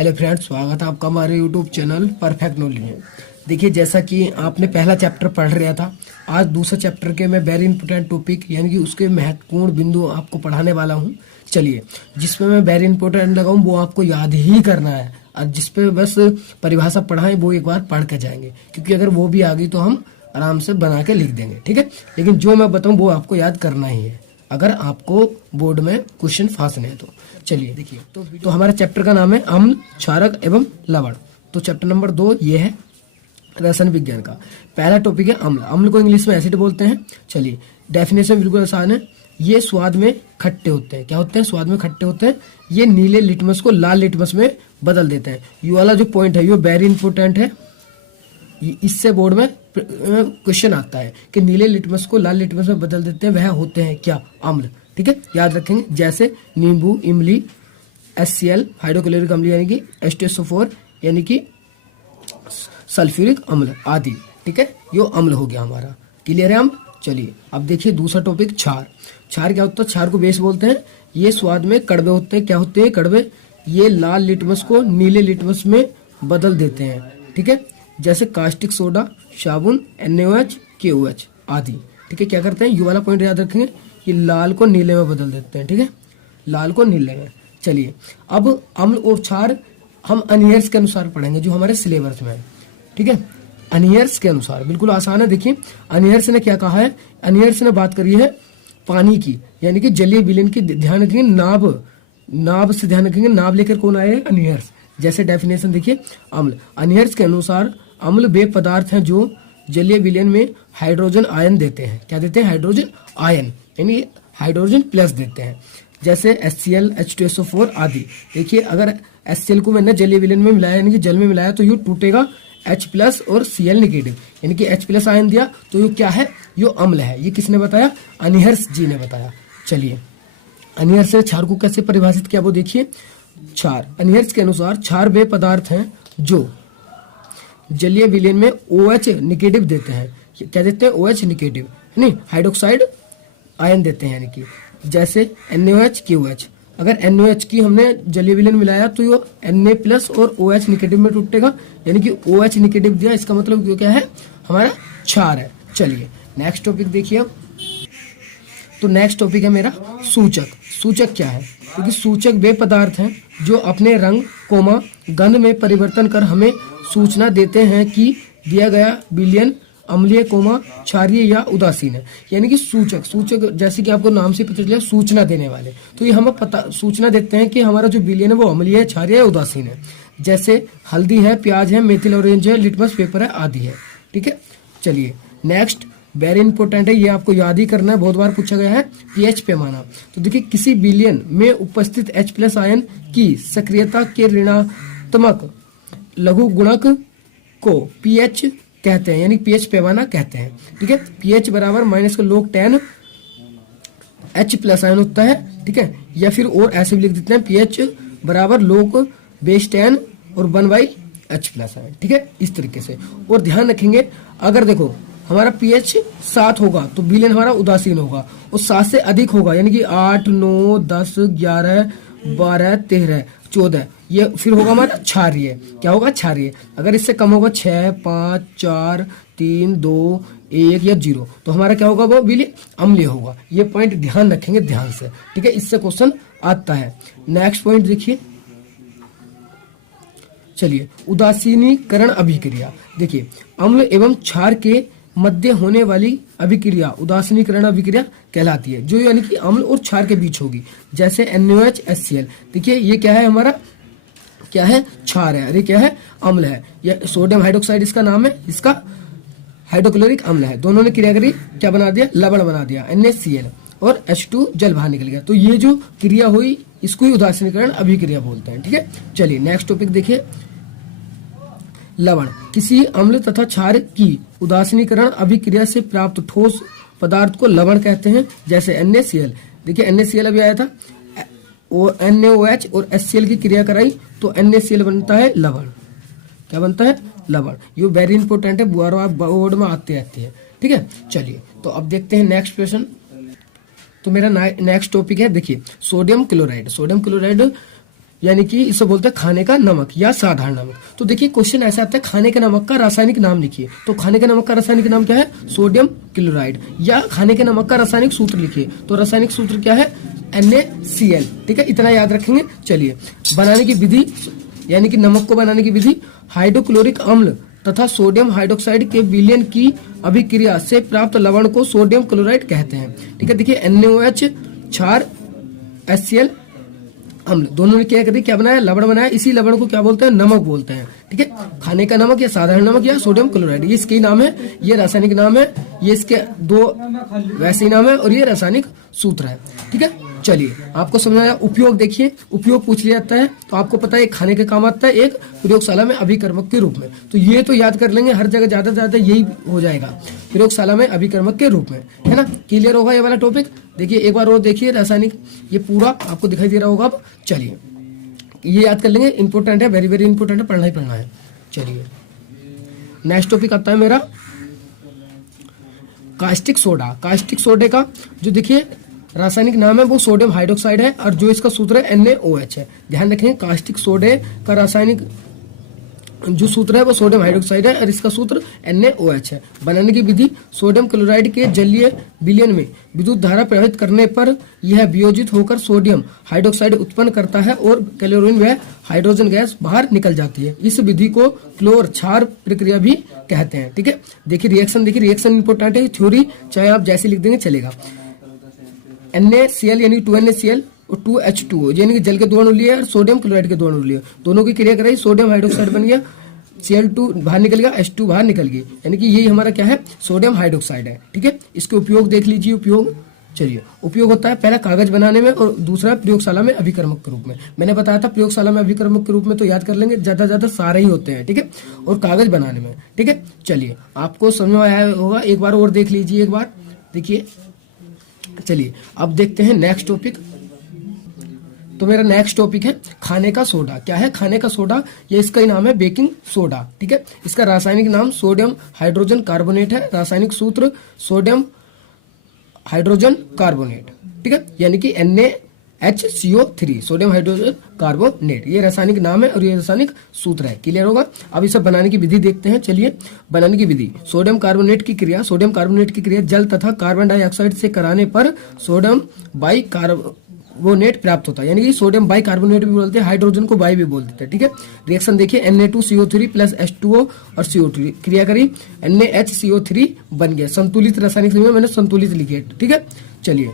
Hello friends, स्वागत है आपका हमारे यूट्यूब चैनल परफेक्ट नॉलेज में। देखिए, जैसा कि आपने पहला चैप्टर पढ़ लिया था, आज दूसरा चैप्टर के मैं वेरी इंपॉर्टेंट टॉपिक यानी कि उसके महत्वपूर्ण बिंदु आपको पढ़ाने वाला हूं। चलिए, जिसपे मैं वेरी इंपॉर्टेंट लगाऊं वो आपको याद ही करना है, और जिसपे बस परिभाषा पढ़ाएं वो एक बार पढ़ के जाएंगे, क्योंकि अगर वो भी आ गई तो हम आराम से बना के लिख देंगे। ठीक है, लेकिन जो मैं बताऊँ वो आपको याद करना ही है अगर आपको बोर्ड में क्वेश्चन फांसने हैं तो। चलिए देखिए, तो हमारे चैप्टर का नाम है अम्ल, क्षारक एवं लवण। तो चैप्टर नंबर 2 ये है रसायन विज्ञान का। पहला टॉपिक है अम्ल। अम्ल को इंग्लिश में एसिड बोलते हैं। चलिए, डेफिनेशन बिल्कुल आसान है। ये स्वाद में खट्टे होते हैं। क्या होते हैं? स्वाद में खट्टे होते हैं। ये नीले लिटमस को लाल लिटमस में बदल देते हैं। ये वाला जो पॉइंट है ये वेरी इंपॉर्टेंट है। इससे बोर्ड में क्वेश्चन आता है कि नीले लिटमस को लाल लिटमस में बदल देते हैं, वह होते हैं क्या? अम्ल। ठीक है, याद रखेंगे। जैसे नींबू, इमली, HCl हाइड्रोक्लोरिक अम्ल यानी कि H2SO4 यानी कि सल्फ्यूरिक अम्ल आदि। ठीक है, यो अम्ल हो गया हमारा। क्लियर है अम्ल? चलिए, अब देखिए दूसरा टॉपिक क्षार। क्षार क्या होता है? क्षार को बेस बोलते हैं। ये स्वाद में कड़वे होते हैं। क्या होते हैं? कड़वे। ये लाल लिटमस को नीले लिटमस में बदल देते हैं। ठीक है, जैसे कास्टिक सोडा, साबुन, NaOH, KOH आदि। ठीक है, क्या करते हैं? ये वाला पॉइंट याद रखेंगे, ये लाल को नीले में बदल देते हैं। ठीक है, लाल को नीले में। चलिए, अब अम्ल और क्षार हम अनियर्स के अनुसार पढ़ेंगे जो हमारे सिलेबस में है। ठीक है, अनियर्स के अनुसार बिल्कुल आसान है। देखिए, अनियर्स ने क्या कहा है? अनियर्स ने बात करी है पानी की, यानी कि जलीय विलयन की। ध्यान रखेंगे, नाभ से ध्यान रखेंगे। नाभ लेकर कौन आए हैं? अनियर्स। जैसे डेफिनेशन देखिए, अम्ल। अनियर्स के अनुसार अम्ल वे पदार्थ हैं जो जलीय विलयन में हाइड्रोजन आयन देते हैं। क्या देते हैं? हाइड्रोजन आयन, यानी हाइड्रोजन प्लस देते हैं। जैसे HCl, H2SO4 आदि। देखिए, अगर HCl को मैंने जलीय विलयन में मिलाया यानी कि जल में मिलाया तो यू टूटेगा H+ और Cl नेगेटिव, यानी कि H+ आयन दिया तो यू क्या है? यो अम्ल है। ये किसने बताया? अनियर्स जी ने बताया। चलिए, अनियर्स ने क्षार को कैसे परिभाषित किया वो देखिए। क्षार, अनियर्स के अनुसार क्षार वे पदार्थ हैं जो जलीय विलयन में OH निगेटिव देते हैं। क्या देते हैं? OH निगेटिव, नहीं हाइड्रोक्साइड आयन देते हैं, यानी कि जैसे NaOH, KOH। अगर NaOH की हमने जलीय विलयन मिलाया तो ये Na+ और OH निगेटिव में टूटेगा, यानी कि OH निगेटिव दिया, इसका मतलब क्यों क्या है? हमारा क्षार है। चलिए, नेक्स्ट टॉपिक देखिए। तो नेक्स्ट टॉपिक है मेरा सूचक। सूचक क्या है? क्योंकि सूचक वे पदार्थ हैं जो अपने रंग, गंध में परिवर्तन कर हमें सूचना देते हैं कि दिया गया विलयन अम्लीय, क्षारीय या उदासीन है। यानी कि सूचक जैसे कि आपको नाम से पता चला, सूचना देने वाले। तो ये हमें पता सूचना देते हैं कि हमारा जो विलयन है वो अम्लीय है, क्षारीय है, उदासीन है। जैसे हल्दी है, प्याज है, मेथिल ऑरेंज है, लिटमस पेपर है आदि है। ठीक है, चलिए नेक्स्ट वेरी इंपॉर्टेंट है, ये आपको याद ही करना है, बहुत बार पूछा गया है। pH पैमाना। तो देखिए, किसी विलयन में उपस्थित H+ आयन की सक्रियता के ऋणात्मक लघु गुणक को pH कहते हैं, यानी pH पैमाना कहते हैं। ठीक है, pH बराबर माइनस का log 10 H+ आयन होता है। ठीक है, या फिर और ऐसे भी लिख देते हैं, pH बराबर log base 10 और 1/H+ आयन। ठीक है, इस तरीके से। और ध्यान रखेंगे, अगर देखो हमारा pH 7 होगा तो विलयन हमारा उदासीन होगा, और 7 से अधिक होगा यानी कि 8, 9, 10, 11, 12, 13, 14, ये फिर होगा हमारा क्षारीय। क्या होगा? क्षारीय। अगर इससे कम होगा 6, 5, 4, 3, 2, 1 या 0 तो हमारा क्या होगा? वो विलयन अम्लीय होगा। ये पॉइंट ध्यान रखेंगे ध्यान से। ठीक है, इससे क्वेश्चन आता है। नेक्स्ट पॉइंट देखिए। चलिए, उदासीनीकरण अभिक्रिया। देखिए, अम्ल एवं क्षार के मध्य होने वाली अभिक्रिया उदासीनीकरण अभिक्रिया कहलाती है, जो यानी कि अम्ल और क्षार के बीच होगी। जैसे NaOH, HCl। देखिए, ये क्या है? हमारा क्या है? क्षार है। अरे क्या है? अम्ल है। यह सोडियम हाइड्रोक्साइड इसका नाम है, इसका हाइड्रोक्लोरिक अम्ल है। दोनों ने क्रिया करी, क्या बना दिया? लवण बना दिया, NaCl, और H2 जल बाहर निकल गया। तो ये जो क्रिया हुई इसको ही उदासीनीकरण अभिक्रिया बोलते हैं। ठीक है, चलिए नेक्स्ट टॉपिक देखिए। लवण, किसी अम्ल तथा क्षार की उदासीनीकरण अभिक्रिया से प्राप्त ठोस पदार्थ को लवण कहते हैं। जैसे NaCl। देखिए, NaCl अभी आया था, NaOH और HCl की क्रिया कराई तो NaCl बनता है लवण। क्या बनता है? लवण। ये वेरी इंपॉर्टेंट है, बोर्ड में आते रहते हैं। ठीक है, चलिए तो अब देखते हैं नेक्स्ट क्वेश्चन। तो मेरा नेक्स्ट टॉपिक है, देखिए सोडियम क्लोराइड। सोडियम क्लोराइड यानी कि इसे बोलते हैं खाने का नमक या साधारण नमक। तो देखिए क्वेश्चन ऐसा आता है, खाने के नमक का रासायनिक नाम लिखिए। तो खाने के नमक का रासायनिक नाम क्या है? Sodium chloride. या खाने के नमक का रासायनिक सूत्र लिखिए। तो रासायनिक सूत्र क्या है? NaCl। ठीक है, इतना याद रखेंगे। चलिए, बनाने की विधि यानी कि नमक को बनाने की विधि, हाइड्रोक्लोरिक अम्ल तथा सोडियम हाइड्रोक्साइड के विलयन की अभिक्रिया से प्राप्त लवण को सोडियम क्लोराइड कहते हैं। ठीक है, देखिए NaOH क्षार HCl अम्ल, दोनों ने क्या करी, क्या बनाया? लवण बनाया। इसी लवण को क्या बोलते हैं? नमक बोलते हैं। ठीक है, खाने का नमक या साधारण नमक या सोडियम क्लोराइड, ये इसके नाम है, ये रासायनिक नाम है, ये इसके दो वैसे ही नाम है और ये रासायनिक सूत्र है। ठीक है, चलिए आपको समझ आया। उपयोग देखिए, उपयोग पूछ लिया जाता है तो आपको पता है एक खाने के काम आता है, एक प्रयोगशाला में अभिकर्मक के रूप में। तो ये तो याद कर लेंगे, हर जगह ज्यादा से ज्यादा यही हो जाएगा, प्रयोगशाला में अभिकर्मक के रूप में, है ना। क्लियर होगा ये वाला टॉपिक। देखिए एक बार और देखिए, रासायनिक ये पूरा आपको दिखाई दे रहा होगा। अब चलिए ये याद कर लेंगे, इंपॉर्टेंट है, वेरी वेरी इंपॉर्टेंट है, पढ़ना ही पढ़ना है। चलिए नेक्स्ट टॉपिक आता है मेरा कास्टिक सोडा। कास्टिक सोडे का जो देखिए रासायनिक नाम है वो सोडियम हाइड्रोक्साइड है और जो इसका सूत्र है NaOH है। ध्यान रखें, कास्टिक सोडे का रासायनिक जो सूत्र है वो सोडियम हाइड्रोक्साइड है और इसका सूत्र NaOH है। बनाने की विधि, सोडियम क्लोराइड के जलीय विलयन में विद्युत धारा प्रवाहित करने पर यह वियोजित होकर सोडियम हाइड्रोक्साइड उत्पन्न करता है और क्लोरीन व हाइड्रोजन गैस बाहर निकल जाती है। इस विधि को क्लोर क्षार प्रक्रिया भी कहते हैं। ठीक है, देखिए रिएक्शन इंपोर्टेंट है, थ्योरी चाहे आप जैसे लिख देंगे चलेगा। NaCl यानी 2NaCl और 2H2O यानी कि जल के दो अणु लिए और सोडियम क्लोराइड के दो अणु लिए, दोनों की क्रिया कराई, सोडियम हाइड्रोक्साइड बन गया, Cl2 बाहर निकल गया, H2 बाहर निकल गई, यानी कि यही हमारा क्या है? सोडियम हाइड्रोक्साइड है। ठीक है, इसके उपयोग देख लीजिए। उपयोग, चलिए उपयोग होता है पहला कागज बनाने में और दूसरा प्रयोगशाला में अभिकर्मक के रूप में। मैंने बताया था प्रयोगशाला में अभिकर्मक के रूप में, तो याद कर लेंगे, ज्यादा सारे ही होते हैं। ठीक है, और कागज बनाने में। ठीक है, चलिए आपको समझ में आया होगा, एक बार और देख लीजिए। एक बार देखिए, चलिए अब देखते हैं नेक्स्ट टॉपिक। तो मेरा नेक्स्ट टॉपिक है खाने का सोडा। क्या है खाने का सोडा? ये इसका ही नाम है बेकिंग सोडा। ठीक है, इसका रासायनिक नाम सोडियम हाइड्रोजन कार्बोनेट है। रासायनिक सूत्र सोडियम हाइड्रोजन कार्बोनेट। ठीक है, यानी कि NaHCO3 सोडियम हाइड्रोजन कार्बोनेट, ये रासायनिक नाम है और ये रासायनिक सूत्र है। क्लियर होगा। अब इसे बनाने की विधि देखते हैं। चलिए बनाने की विधि, सोडियम कार्बोनेट की क्रिया जल तथा कार्बन डाइऑक्साइड से कराने पर सोडियम बाई कार्बोनेट प्राप्त होता है, यानी कि सोडियम बाई कार्बोनेट भी बोलते हैं, हाइड्रोजन को बाई भी बोल देते हैं। ठीक है, रिएक्शन देखिए, Na2CO3 प्लस H2O और CO3 क्रिया करी, NaHCO3 बन गया। संतुलित रासायनिक संयुग्म मैंने संतुलित लिखे। ठीक है, चलिए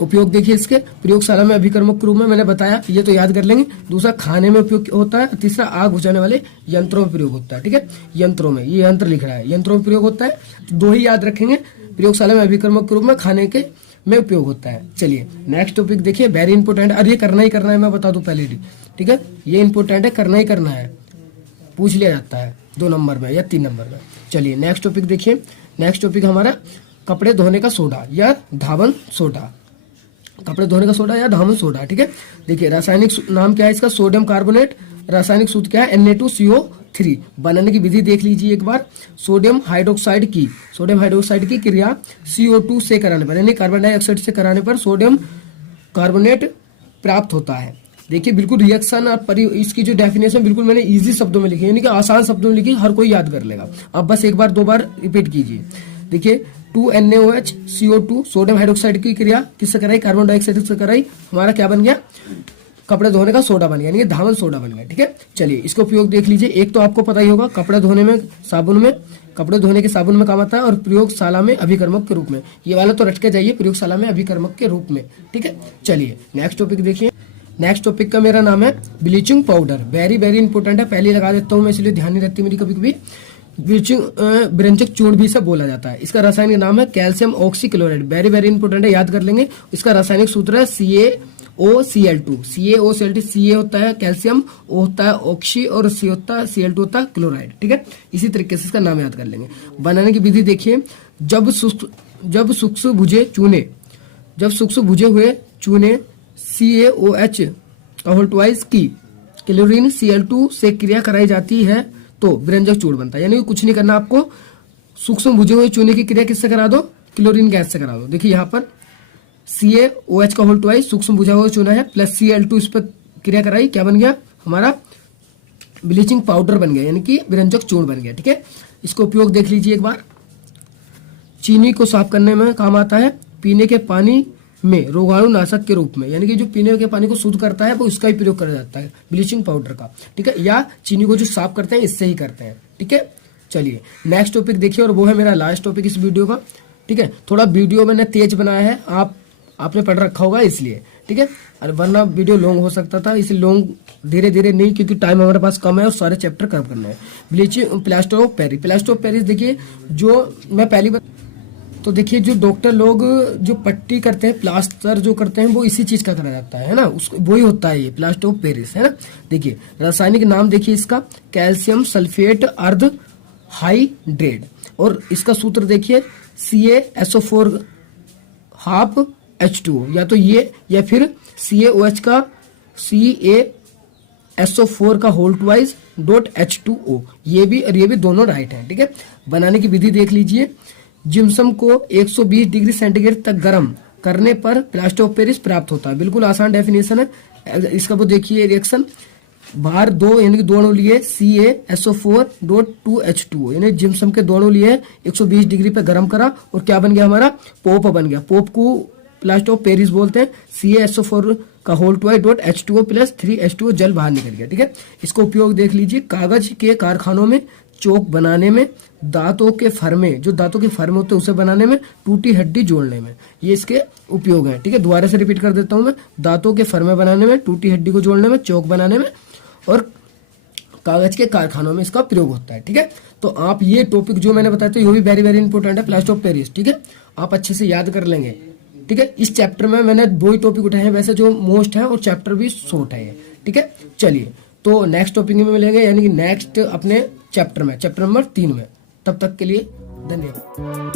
उपयोग देखिए इसके, प्रयोगशाला में अभिकर्मक के रूप में मैंने बताया, ये तो याद कर लेंगे। दूसरा खाने में उपयोग होता है, तीसरा आग बुझाने वाले यंत्रों में प्रयोग होता है। ठीक है, यंत्रों में, ये यंत्र लिख रहा है, यंत्रों में प्रयोग होता है, तो दो ही याद रखेंगे, प्रयोगशाला में अभिकर्मक के रूप में, खाने के में उपयोग होता है। चलिए नेक्स्ट टॉपिक देखिए, वेरी इंपोर्टेंट, और ये करना ही करना है, मैं बता दूं पहले ही। ठीक है, ये इंपोर्टेंट है, करना ही करना है, पूछ लिया जाता है 2 नंबर में या 3 नंबर में। चलिए नेक्स्ट टॉपिक देखिए, नेक्स्ट टॉपिक हमारा कपड़े धोने का सोडा या धावन सोडा। कपड़े धोने का सोडा या धावन सोडा। ठीक है, देखिए रासायनिक नाम क्या है इसका? Sodium carbonate. रासायनिक सूत्र क्या है? Na2CO3। बनाने की विधि देख लीजिए एक बार, सोडियम हाइड्रोक्साइड की क्रिया CO2 से कराने पर, यानी कार्बन डाइऑक्साइड से कराने पर सोडियम कार्बोनेट प्राप्त होता है। देखिए बिल्कुल रिएक्शन और इसकी जो डेफिनेशन बिल्कुल मैंने इजी शब्दों में लिखी, यानी कि आसान शब्दों में लिखी, हर कोई याद कर लेगा। अब बस एक बार 2 बार रिपीट कीजिए। देखिए 2NaOH CO2 सोडियम हाइड्रोक्साइड की क्रिया किससे कराई? कार्बन डाइऑक्साइड से कराई, हमारा क्या बन गया? कपड़े धोने का सोडा बन गया, यानी धावन सोडा बन गया। ठीक है, चलिए इसका उपयोग देख लीजिए। एक तो आपको पता ही होगा, कपड़े धोने में साबुन में, कपड़े धोने के साबुन में काम आता है, और प्रयोगशाला में अभिकर्मक के रूप में। ये वाला तो रट के जाइए, प्रयोगशाला में अभिकर्मक के रूप में। ठीक है, चलिए नेक्स्ट टॉपिक देखिए। नेक्स्ट टॉपिक का मेरा नाम है bleaching powder. Very very important है, पहले लगा देता हूँ मैं, इसलिए ध्यान नहीं रहती मेरी कभी कभी। ब्लीचिंग ब्रंजक चूर्ण भी इसे बोला जाता है। इसका रासायनिक नाम है calcium oxychloride. Very very important है, याद कर लेंगे। इसका रासायनिक सूत्र है CaOCl2। CaOCl2, Ca होता है कैल्शियम, O होता है ऑक्सी और C होता है Cl2 होता है क्लोराइड। ठीक है, इसी तरीके से इसका नाम याद कर लेंगे। बनाने की विधि देखिए, जब सूक्ष्म बुझे हुए चूने CaOH की क्लोरीन Cl2 से क्रिया कराई जाती है तो ब्रंजक चूर्ण बनता है। यानी कुछ नहीं करना आपको, सूक्ष्म बुझे हुए चूने की क्रिया किससे करा दो? क्लोरीन गैस से करा दो। देखिए यहाँ पर CaOH सूक्ष्म बुझा हुआ चूना है, प्लस Cl2 इस पर क्रिया कराई, क्या बन गया हमारा ब्लीचिंग पाउडर बन गया, यानी कि विरंजक चूर्ण बन गया। ठीक है, इसको उपयोग देख लीजिए एक बार। चीनी को साफ करने में काम आता है, पीने के पानी में रोगाणु नाशक के रूप में, यानी कि जो पीने के पानी को शुद्ध करता है वो इसका ही प्रयोग करा जाता है, ब्लीचिंग पाउडर का। ठीक है, या चीनी को जो साफ करते हैं इससे ही करते हैं। ठीक है, चलिए नेक्स्ट टॉपिक देखिए, और वो है मेरा लास्ट टॉपिक इस वीडियो का। ठीक है, थोड़ा वीडियो मैंने तेज बनाया है, आपने पढ़ रखा होगा इसलिए। ठीक है, और वरना वीडियो लॉन्ग हो सकता था, इसलिए लॉन्ग धीरे धीरे नहीं, क्योंकि टाइम हमारे पास कम है और सारे चैप्टर कवर करने हैं। Bleaching plaster of Paris, plaster of Paris देखिए, जो मैं पहली बार तो देखिए जो डॉक्टर लोग जो पट्टी करते हैं, प्लास्टर जो करते हैं, वो इसी चीज का करा जाता है ना, उसको वही होता है ये प्लास्टर ऑफ पेरिस, है ना। देखिए रासायनिक नाम देखिए इसका, कैल्शियम सल्फेट अर्ध हाइड्रेट, और इसका सूत्र देखिए CaSO4 हाफ H2O, या तो ये या फिर CaOH का CaSO4 का होल ट्वाइस डॉट H2O, ये भी और ये भी दोनों राइट हैं। ठीक है, बनाने की विधि देख लीजिए। जिम्सम को 120 डिग्री सेंटीग्रेड तक गर्म करने पर प्लास्टर ऑफ पेरिस प्राप्त होता है। बिल्कुल आसान डेफिनेशन है इसका, वो देखिए रिएक्शन। बाहर दो यानी कि दो अणु लिए CaSO4.2H2O, यानी जिम्सम के दो अणु लिए 120 डिग्री पे गर्म करा और क्या बन गया हमारा, पोप बन गया। पोप को प्लास्टर ऑफ पेरिस बोलते हैं। CaSO4 का whole twice dot H2O plus 3H2O जल बाहर निकल गया। ठीक है, इसको उपयोग देख लीजिए। कागज के कारखानों में चौक बनाने में, दांतों के फरमे, जो दांतों के फरमे होते हैं उसे बनाने में, टूटी हड्डी जोड़ने में, ये इसके उपयोग हैं। ठीक है, दोबारा से रिपीट कर देता हूं मैं। दांतों के फरमे बनाने में, टूटी हड्डी को जोड़ने में, चौक बनाने में और कागज के कारखानों में इसका प्रयोग होता है। ठीक है, तो आप ये टॉपिक जो मैंने बताया था ये भी वेरी वेरी इंपॉर्टेंट है, प्लास्टर ऑफ पेरिस। ठीक है, आप अच्छे से याद कर लेंगे। ठीक है, इस चैप्टर में मैंने दो ही टॉपिक उठाए हैं वैसे, जो मोस्ट है, और चैप्टर भी शॉर्ट है ये। ठीक है, चलिए तो नेक्स्ट टॉपिक में मिलेंगे, यानी कि नेक्स्ट अपने चैप्टर में, चैप्टर नंबर 3 में। तब तक के लिए धन्यवाद।